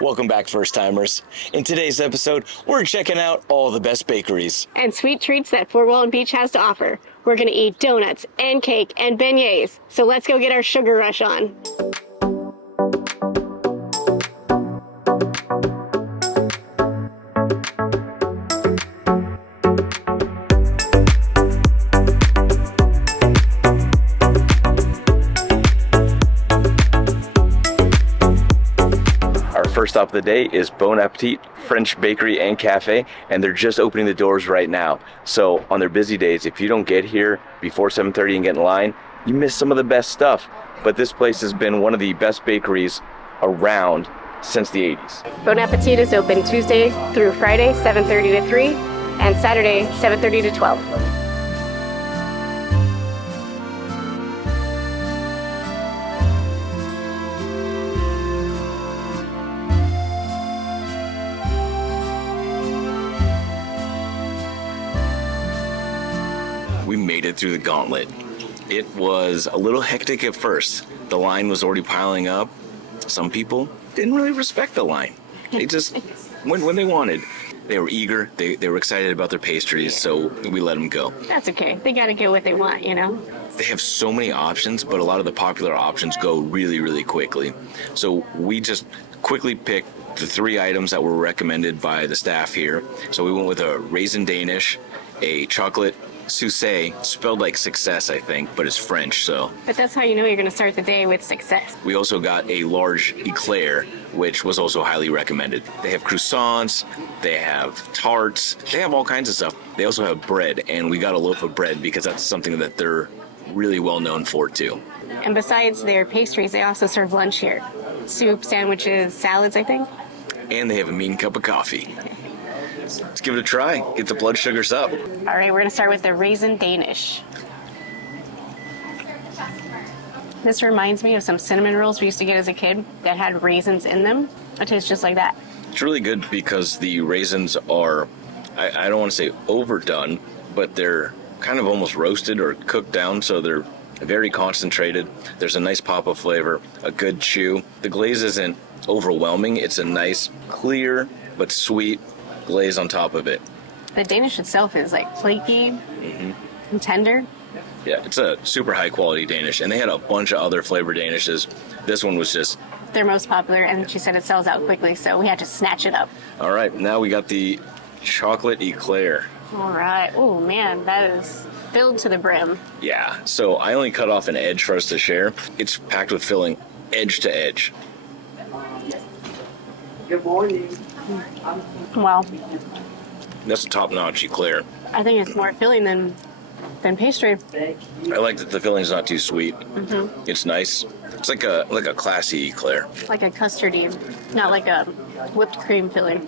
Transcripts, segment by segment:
Welcome back, first-timers. In today's episode, we're checking out all the best bakeries and sweet treats that Fort Walton Beach has to offer. We're going to eat donuts and cake and beignets. So let's go get our sugar rush on. First stop of the day is Bon Appetit French Bakery and Cafe, and they're just opening the doors right now. So on their busy days, if you don't get here before 7:30 and get in line, you miss some of the best stuff. But this place has been one of the best bakeries around since the 80s. Bon Appetit is open Tuesday through Friday, 7:30 to 3, and Saturday, 7:30 to 12. We made it through the gauntlet. It was a little hectic at first. The line was already piling up. Some people didn't really respect the line. They just went when they wanted. They were eager. They were excited about their pastries, so we let them go. That's okay. They got to get what they want, you know? They have so many options, but a lot of the popular options go really, really quickly. So we just quickly picked the 3 items that were recommended by the staff here. So we went with a raisin Danish, a chocolate Sucé, spelled like success, I think, but it's French, so. But that's how you know you're going to start the day with success. We also got a large eclair, which was also highly recommended. They have croissants, they have tarts, they have all kinds of stuff. They also have bread, and we got a loaf of bread because that's something that they're really well known for, too. And besides their pastries, they also serve lunch here. Soup, sandwiches, salads, I think. And they have a mean cup of coffee. Let's give it a try. Get the blood sugars up. All right, we're going to start with the raisin Danish. This reminds me of some cinnamon rolls we used to get as a kid that had raisins in them. It tastes just like that. It's really good because the raisins are, I don't want to say overdone, but they're kind of almost roasted or cooked down, so they're very concentrated. There's a nice pop of flavor, a good chew. The glaze isn't overwhelming. It's a nice, clear, but sweet glaze on top of it. The Danish itself is like flaky and tender. Yeah, it's a super high quality Danish, and they had a bunch of other flavored Danishes. This one was just their most popular, and she said it sells out quickly, so we had to snatch it up. All right, now we got the chocolate eclair. All right. Oh man, that is filled to the brim. Yeah, so I only cut off an edge for us to share. It's packed with filling edge to edge. Good morning. Wow. That's a top-notch eclair. I think it's more filling than pastry. I like that the filling's not too sweet. It's nice. It's like a classy eclair. Like a custardy, not like a whipped cream filling.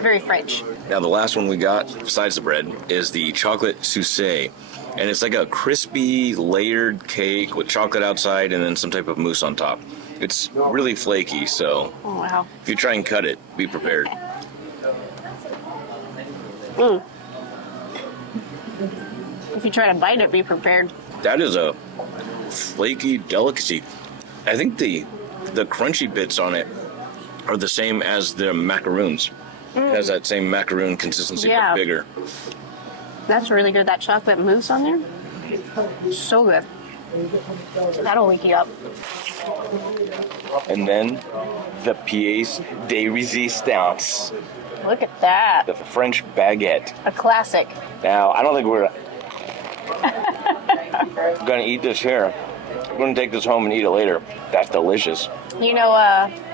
Very French. Now the last one we got, besides the bread, is the chocolate Sucé. And it's like a crispy, layered cake with chocolate outside and then some type of mousse on top. It's really flaky, so oh, wow. If you try and cut it, be prepared. If you try to bite it, be prepared. That is a flaky delicacy. I think the crunchy bits on it are the same as the macaroons. It has that same macaroon consistency, but bigger. That's really good. That chocolate mousse on there, so good. That'll wake you up. And then the pièce de résistance. Look at that. The French baguette. A classic. Now, I don't think we're going to eat this here. We're going to take this home and eat it later. That's delicious. You know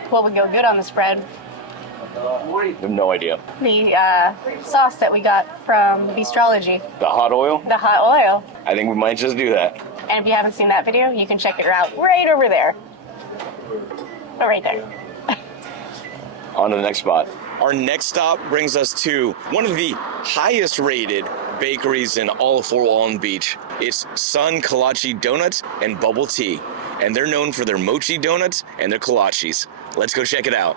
what would go good on this bread? I have no idea. The sauce that we got from Bistrology. The hot oil? The hot oil. I think we might just do that. And if you haven't seen that video, you can check it out right over there. Oh, right there. On to the next spot. Our next stop brings us to one of the highest rated bakeries in all of Fort Walton Beach. It's Sun Kolache Donuts and Bubble Tea. And they're known for their mochi donuts and their kolaches. Let's go check it out.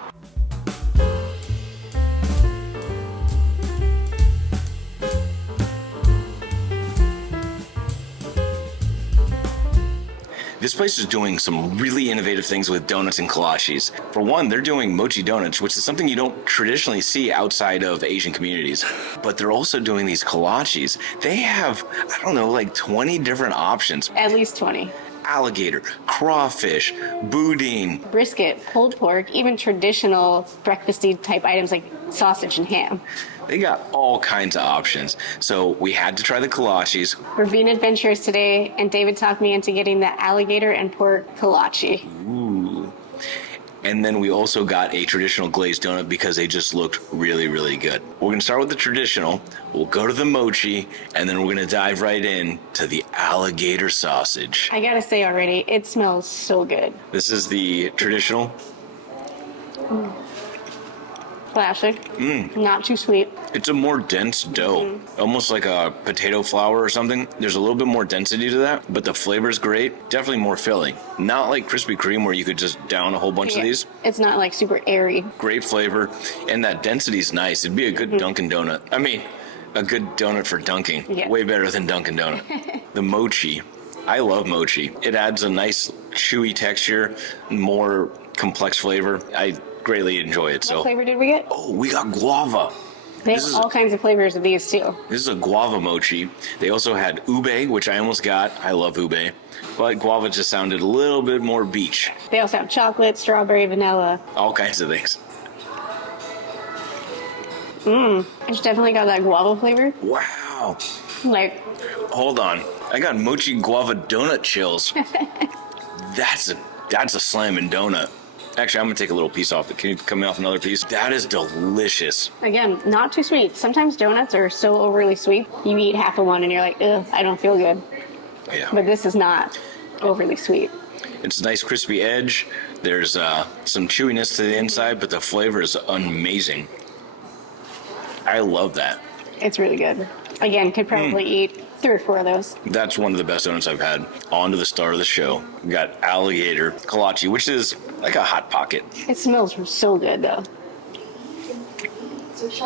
This place is doing some really innovative things with donuts and kolaches. For one, they're doing mochi donuts, which is something you don't traditionally see outside of Asian communities. But they're also doing these kolaches. They have, I don't know, like 20 different options. At least 20. Alligator, crawfish, boudin. Brisket, pulled pork, even traditional breakfasty type items like sausage and ham. They got all kinds of options. So we had to try the kolaches. We're being adventurous today, and David talked me into getting the alligator and pork kolache. Ooh. And then we also got a traditional glazed donut because they just looked really, really good. We're going to start with the traditional. We'll go to the mochi, and then we're going to dive right in to the alligator sausage. I gotta say already, it smells so good. This is the traditional. Classic. Not too sweet. It's a more dense dough, almost like a potato flour or something. There's a little bit more density to that, but the flavor's great. Definitely more filling. Not like Krispy Kreme where you could just down a whole bunch of these. It's not like super airy. Great flavor, and that density's nice. It'd be a good Dunkin' donut. I mean, a good donut for dunking. Yeah. Way better than Dunkin' Donut. The mochi. I love mochi. It adds a nice chewy texture, more complex flavor. I greatly enjoy it. What So, flavor did we get? oh, we got guava. They have This is- all kinds of flavors of these too. This is a guava mochi. They also had ube, which I almost got. I love ube. But guava just sounded a little bit more beach. They also have chocolate, strawberry, vanilla. All kinds of things. It's definitely got that guava flavor. Wow. Like, Hold on. I got mochi guava donut chills. That's a slamming donut. Actually, I'm going to take a little piece off it. Can you cut me off another piece? That is delicious. again, not too sweet. Sometimes donuts are so overly sweet, you eat half of one and you're like, ugh, I don't feel good. Yeah. But this is not overly sweet. It's a nice crispy edge. There's some chewiness to the inside, but the flavor is amazing. I love that. It's really good. Again, could probably eat 3 or 4 of those. That's one of the best donuts I've had. On to the star of the show. We got alligator kolache, which is like a hot pocket. It smells so good though. It's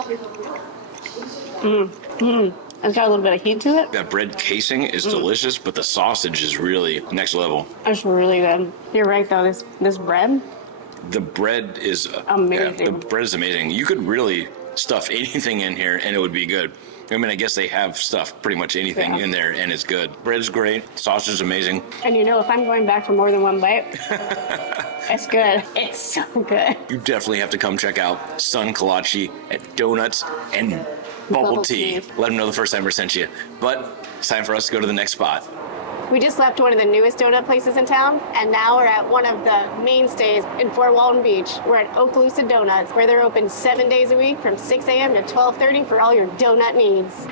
got a little bit of heat to it. That bread casing is delicious, but the sausage is really next level. It's really good. You're right though, this bread, The bread is Amazing. Yeah, the bread is amazing. You could really stuff anything in here and it would be good. I mean, I guess they have stuff pretty much anything in there and it's good. Bread's great. Sausage is amazing. and you know if I'm going back for more than one bite, it's good. It's so good. You definitely have to come check out Sun Kolache at Donuts and Bubble Tea. Tea. Let them know the first time we sent you. But it's time for us to go to the next spot. We just left one of the newest donut places in town, and now we're at one of the mainstays in Fort Walton Beach. We're at Okaloosa Donuts, where they're open 7 days a week from 6 a.m. to 12:30 for all your donut needs.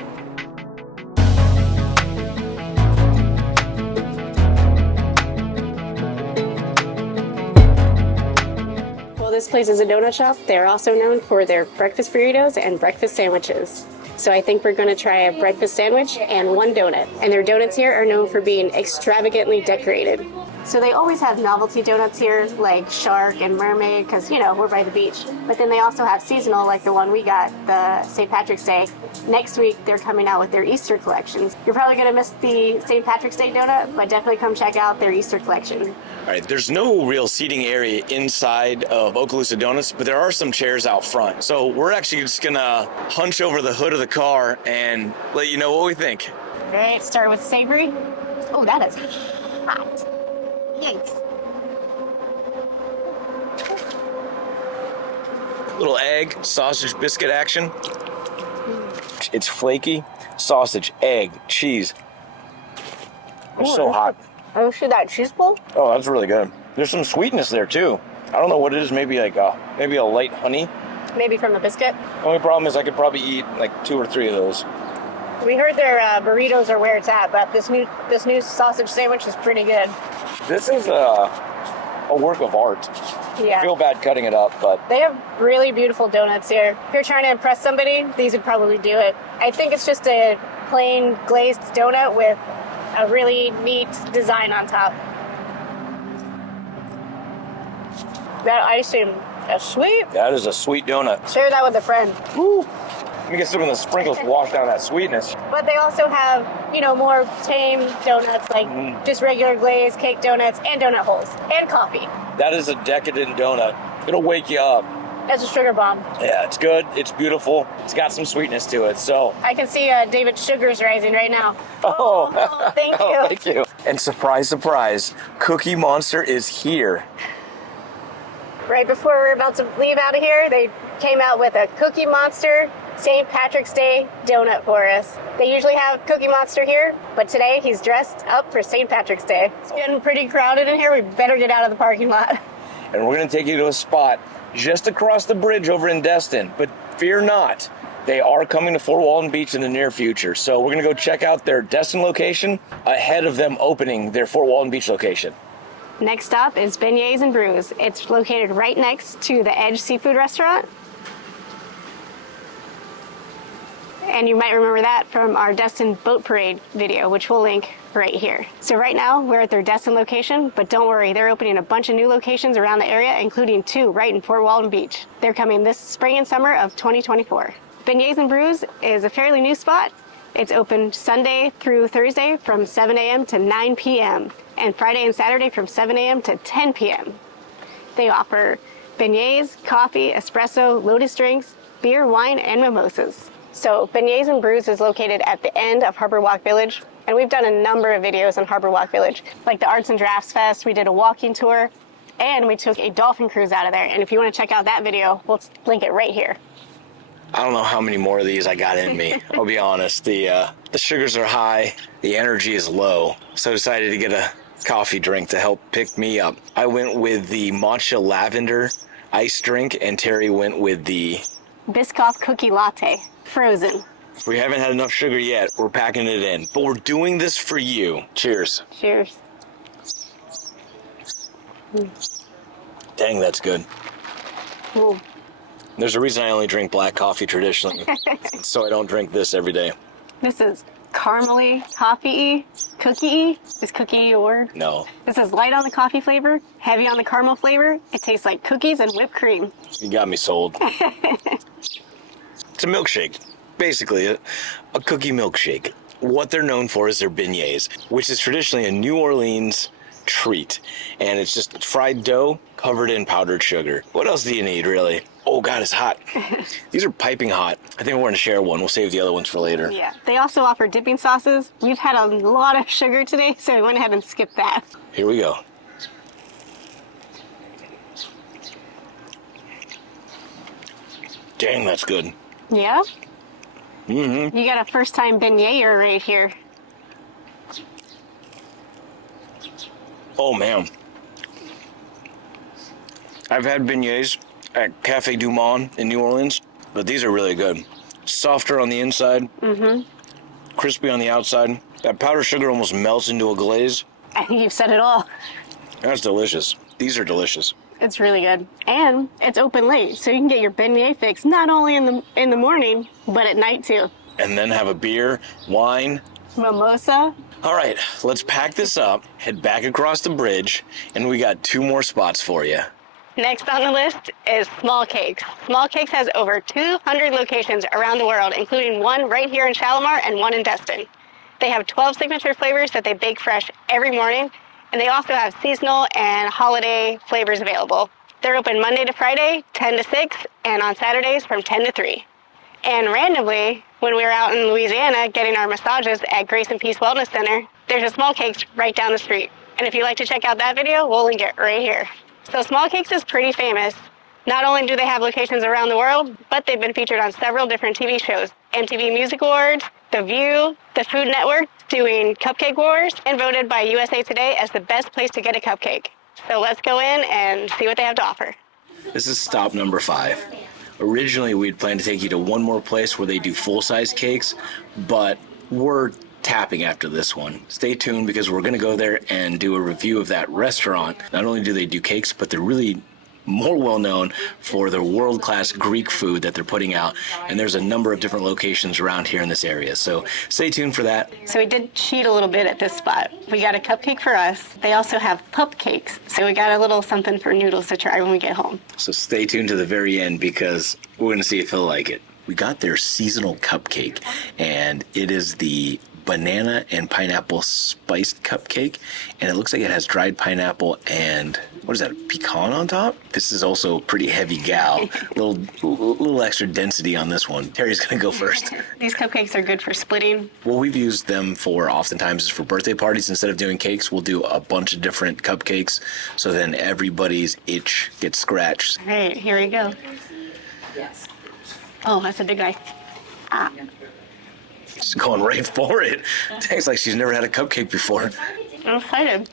Well, this place is a donut shop. They're also known for their breakfast burritos and breakfast sandwiches. So I think we're going to try a breakfast sandwich and one donut. And their donuts here are known for being extravagantly decorated. So they always have novelty donuts here, like shark and mermaid, because, you know, we're by the beach. But then they also have seasonal, like the one we got, the St. Patrick's Day. Next week, they're coming out with their Easter collections. You're probably going to miss the St. Patrick's Day donut, but definitely come check out their Easter collection. All right, there's no real seating area inside of Okaloosa Donuts, but there are some chairs out front. So we're actually just gonna hunch over the hood of the car and let you know what we think. All right, start with savory. Oh, that is hot. Yikes. Little egg, sausage, biscuit action. It's flaky. Sausage, egg, cheese. It's so hot. Oh, see that cheese bowl? Oh, that's really good. There's some sweetness there too. I don't know what it is. Maybe like maybe a light honey. Maybe from the biscuit. Only problem is I could probably eat like 2 or 3 of those. We heard their burritos are where it's at, but this new sausage sandwich is pretty good. This is a work of art. Yeah. I feel bad cutting it up, but They have really beautiful donuts here. If you're trying to impress somebody, these would probably do it. I think it's just a plain glazed donut with a really neat design on top. That icing is sweet. that is a sweet donut. Share that with a friend. Woo. me get some of the sprinkles to wash down that sweetness. But they also have, more tame donuts, like just regular glazed cake donuts and donut holes and coffee. That is a decadent donut. It'll wake you up. That's a sugar bomb. Yeah, it's good. It's beautiful. It's got some sweetness to it. So. I can see David's sugars rising right now. Oh, thank you. Oh, thank you. And surprise, surprise, Cookie Monster is here. Right before we're about to leave out of here, they came out with a Cookie Monster St. Patrick's Day donut for us. They usually have Cookie Monster here, but today he's dressed up for St. Patrick's Day. It's getting pretty crowded in here. We better get out of the parking lot. And we're going to take you to a spot just across the bridge over in Destin. But fear not, they are coming to Fort Walton Beach in the near future. So we're going to go check out their Destin location ahead of them opening their Fort Walton Beach location. Next stop is Beignets Brews. It's located right next to the Edge Seafood Restaurant. And you might remember that from our Destin Boat Parade video, which we'll link right here. So right now, we're at their Destin location, but don't worry, they're opening a bunch of new locations around the area, including 2 right in Fort Walton Beach. They're coming this spring and summer of 2024. Beignets Brews is a fairly new spot. It's open Sunday through Thursday from 7 a.m. to 9 p.m. and Friday and Saturday from 7 a.m. to 10 p.m. They offer beignets, coffee, espresso, lotus drinks, beer, wine, and mimosas. So Beignets Brews is located at the end of Harbor Walk Village, and we've done a number of videos on Harbor Walk Village, like the Arts and Drafts Fest. We did a walking tour, and we took a dolphin cruise out of there. And if you want to check out that video, we'll link it right here. I don't know how many more of these I got in me. I'll be honest. The sugars are high, the energy is low, so I decided to get a coffee drink to help pick me up. I went with the matcha lavender iced drink, and Terry went with the Biscoff cookie latte, frozen. We haven't had enough sugar yet. We're packing it in, but we're doing this for you. Cheers. Cheers. Dang, that's good. Ooh. There's a reason I only drink black coffee traditionally, so I don't drink this every day. This is caramely, coffee-y, cookie-y. Is cookie a word? No. This is light on the coffee flavor, heavy on the caramel flavor. It tastes like cookies and whipped cream. You got me sold. It's a milkshake. Basically, a cookie milkshake. What they're known for is their beignets, which is traditionally a New Orleans treat. And it's just fried dough covered in powdered sugar. What else do you need, really? Oh, God, it's hot. These are piping hot. I think we're going to share one. We'll save the other ones for later. Yeah. They also offer dipping sauces. We've had a lot of sugar today, so we went ahead and skipped that. Here we go. Dang, that's good. Yeah? Mm-hmm. You got a first-time beigneter right here. Oh, man. I've had beignets at Cafe Du Monde in New Orleans, but these are really good. Softer on the inside, crispy on the outside. That powdered sugar almost melts into a glaze. I think you've said it all. That's delicious. These are delicious. It's really good. And it's open late, so you can get your beignet fix not only in the morning, but at night too. And then have a beer, wine. Mimosa. All right, let's pack this up, head back across the bridge, and we got 2 more spots for you. Next on the list is Small Cakes. Small Cakes has over 200 locations around the world, including one right here in Shalimar and one in Destin. They have 12 signature flavors that they bake fresh every morning, and they also have seasonal and holiday flavors available. They're open Monday to Friday, 10 to 6, and on Saturdays from 10 to 3. And randomly, when we were out in Louisiana getting our massages at Grace and Peace Wellness Center, there's a Small Cakes right down the street. And if you'd like to check out that video, we'll link it right here. So Small Cakes is pretty famous. Not only do they have locations around the world, but they've been featured on several different TV shows. MTV Music Awards, The View, the Food Network doing Cupcake Wars, and voted by USA Today as the best place to get a cupcake. So let's go in and see what they have to offer. This is stop number 5. Originally, we'd planned to take you to one more place where they do full-size cakes, but we're tapping after this one. Stay tuned because we're going to go there and do a review of that restaurant. Not only do they do cakes, but they're really more well known for their world-class Greek food that they're putting out, and there's a number of different locations around here in this area, so stay tuned for that. So we did cheat a little bit at this spot. We got a cupcake for us. They also have pup cakes, so we got a little something for Noodles to try when we get home. So stay tuned to the very end because we're going to see if he'll like it. We got their seasonal cupcake, and it is the banana and pineapple spiced cupcake, and it looks like it has dried pineapple and what is that, pecan on top? This is also pretty heavy gal. little extra density on this one. Terry's gonna go first. These cupcakes are good for splitting. What we've used them for oftentimes is for birthday parties. Instead of doing cakes, we'll do a bunch of different cupcakes, so then everybody's itch gets scratched. All right, here we go. Yes. Oh, that's a big guy. Ah. She's going right for it. It's like she's never had a cupcake before. I'm excited.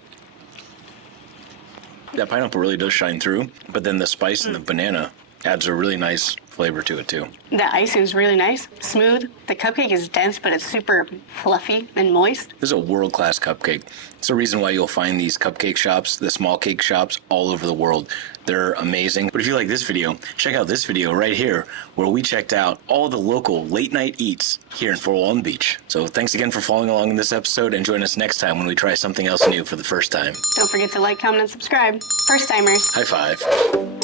That pineapple really does shine through, but then the spice and the banana adds a really nice flavor to it too. The icing is really nice, smooth. The cupcake is dense, but it's super fluffy and moist. This is a world-class cupcake. It's the reason why you'll find these cupcake shops, the small cake shops, all over the world. They're amazing. But if you like this video, check out this video right here, where we checked out all the local late-night eats here in Fort Walton Beach. So thanks again for following along in this episode, and join us next time when we try something else new for the first time. Don't forget to like, comment, and subscribe. First timers. High five.